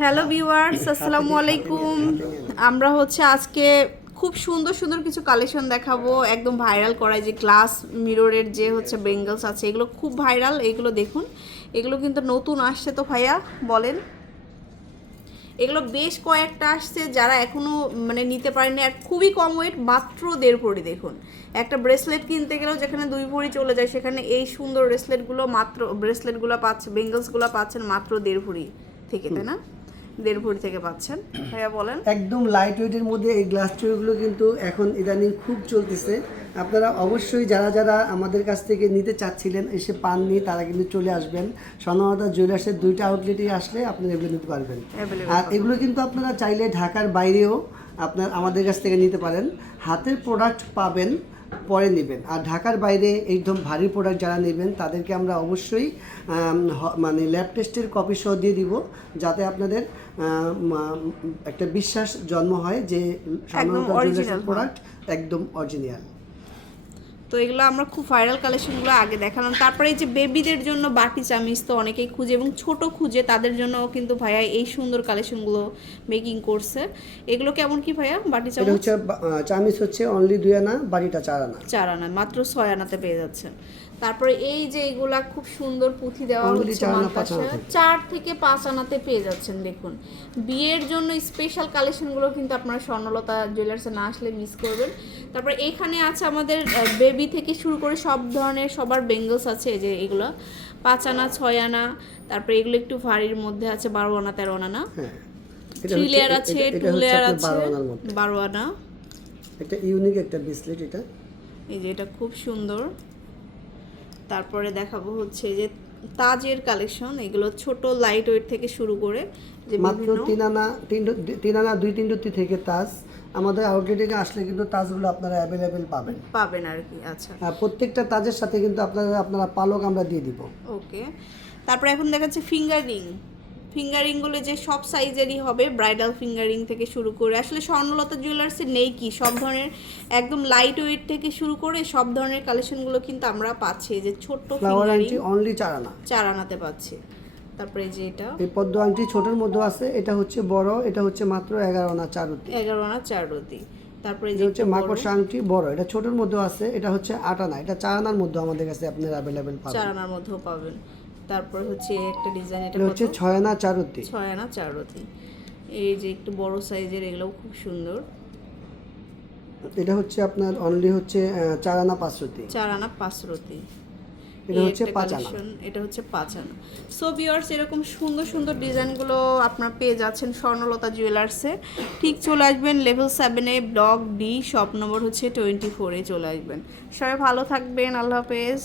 Hello viewers আসসালামু আলাইকুম। আমরা হচ্ছে আজকে খুব সুন্দর সুন্দর কিছু কালেকশন দেখাবো। একদম ভাইরাল করা যে গ্লাস মিররের যে হচ্ছে বেঙ্গলস আছে এগুলো খুব ভাইরাল এগুলো দেখুন। এগুলো কিন্তু নতুন আসছে তো ভাইয়া বলেন। এগুলো বেশ কয়েকটা আসছে যারা এখনও মানে নিতে পারেনি আর খুবই কম ওয়েট মাত্র দেড় ভরি দেখুন। একটা ব্রেসলেট কিনতে গেলেও যেখানে দুই ভরি চলে যায় সেখানে এই সুন্দর ব্রেসলেটগুলো মাত্র ব্রেসলেটগুলো পাচ্ছে বেঙ্গলসগুলো পাচ্ছেন মাত্র দেড় ভরি থেকে তাই না? দেড় ভরি থেকে পাচ্ছেন। ভাইয়া বলেন। একদম লাইট ওয়েটের মধ্যে এই গ্লাস চুড়িগুলো কিন্তু এখন ইদানিং খুব চলতেছে। আপনারা অবশ্যই যারা যারা আমাদের কাছ থেকে নিতে চাচ্ছিলেন এসে পাননি তারা কিন্তু চলে আসবেন। স্বর্ণমাতা জুয়েলার্সের দুইটা আউটলেটে আসলে আপনারা এগুলো নিতে পারবেন। আর এগুলো কিন্তু আপনারা চাইলে ঢাকার বাইরেও আপনার আমাদের কাছ থেকে নিতে পারেন। হাতের প্রোডাক্ট পাবেন। পরে নেবেন। আর ঢাকার বাইরে একদম ভারী প্রোডাক্ট যারা নেবেন তাদেরকে আমরা অবশ্যই মানে ল্যাব টেস্টের কপি সহ দিয়ে দিব যাতে আপনাদের একটা বিশ্বাস জন্ম হয় যে প্রোডাক্ট একদম অরিজিনাল তো এগুলো আমরা খুব ভাইরাল কালেকশনগুলো আগে দেখালাম। তারপরে এই যে বেবিদের জন্য বাটি চামিজ তো অনেকেই খুঁজে এবং ছোট খুঁজে তাদের জন্য কিন্তু ভাইয়া এই সুন্দর কালেকশনগুলো মেকিং করছে। এগুলো কেমন কি ভাইয়া বাটি চামচ? হচ্ছে চামিচ হচ্ছে অনলি দুই আনা বাড়িটা চার আনা। চার আনা মাত্র ছয় আনাতে পেয়ে যাচ্ছেন তারপরে এই যে এগুলা খুব সুন্দর পুঁথি দেওয়া হচ্ছে। চার থেকে পাঁচ আনাতে পেয়ে যাচ্ছেন দেখুন। বিয়ের জন্য স্পেশাল কালেকশনগুলো কিন্তু আপনারা স্বর্ণলতা জুয়েলার্সে না আসলে মিস করবেন। তারপরে এখানে আছে আমাদের বেবি থেকে শুরু করে সব ধরনের সবার বেঙ্গলস আছে এই যে এগুলো। পাঁচ আনা ছয় আনা তারপরে এগুলো একটু ভারীর মধ্যে আছে বারো আনা তেরো আনা না? হ্যাঁ। থ্রি লেয়ার আছে টু লেয়ার আছে বারো আনা। এটা ইউনিক একটা ব্রেসলেট এটা। এই যে এটা খুব সুন্দর। তারপরে দেখাবো হচ্ছে যে তাজের কালেকশন এগুলো ছোট লাইট ওয়েট থেকে শুরু করে যে মাত্র তিন আনা তিন তিন আনা দুই তিন থেকে তাজ। আমাদের আউটলেটে আসলে কিন্তু তাজগুলো আপনারা অ্যাভেলেবেল পাবেন। পাবেন আর কি আচ্ছা। আর প্রত্যেকটা তাজের সাথে কিন্তু আপনারা আপনারা পালক আমরা দিয়ে দিব। ওকে। তারপরে এখন দেখাচ্ছে ফিঙ্গারিং। ফিঙ্গারিংগুলো যে সব সাইজেরই হবে ব্রাইডাল ফিঙ্গারিং থেকে শুরু করে আসলে স্বর্ণলতা জুয়েলার্সে নেই কি সব ধরনের একদম লাইট ওয়েট থেকে শুরু করে সব ধরনের কালেকশনগুলো কিন্তু আমরা পাচ্ছি যে ছোট্ট ফিঙ্গারিং অনলি চার আনা চার আনাতে পাচ্ছি। তারপরে যে এটা। এই পদ্ম আংটি ছোটোর মধ্যে আছে এটা হচ্ছে বড় এটা হচ্ছে মাত্র এগারো আনা চার রুটি। এগারো আনা চার রতি তারপরে যে হচ্ছে মাকড়সা আংটি বড় এটা ছোটোর মধ্যে আছে এটা হচ্ছে আট আনা এটা চার আনার মধ্যে আমাদের কাছে আপনারা অ্যাভেলেবেল পাবেন। চার আনার মধ্যেও পাবেন। তারপরে হচ্ছে একটা ডিজাইন এটা হচ্ছে ছয় আনা চার রুটি। ছয় আনা চার রতি এই যে একটু বড় সাইজের এগুলোও খুব সুন্দর। এটা হচ্ছে আপনার অনলি হচ্ছে চার আনা পাঁচ রুটি। চার আনা পাঁচ রতি এটা হচ্ছে একটা পাঁচ আনা। collection, এটা হচ্ছে পাঁচ সো ভিউয়ার্স এরকম সুন্দর সুন্দর ডিজাইনগুলো আপনার পেয়ে যাচ্ছেন স্বর্ণলতা জুয়েলার্সে ঠিক চলে আসবেন লেভেল সেভেনে ব্লক ডি শপ নম্বর হচ্ছে টোয়েন্টি ফোরে চলে আসবেন। সবাই ভালো থাকবেন আল্লাহ হাফেজ।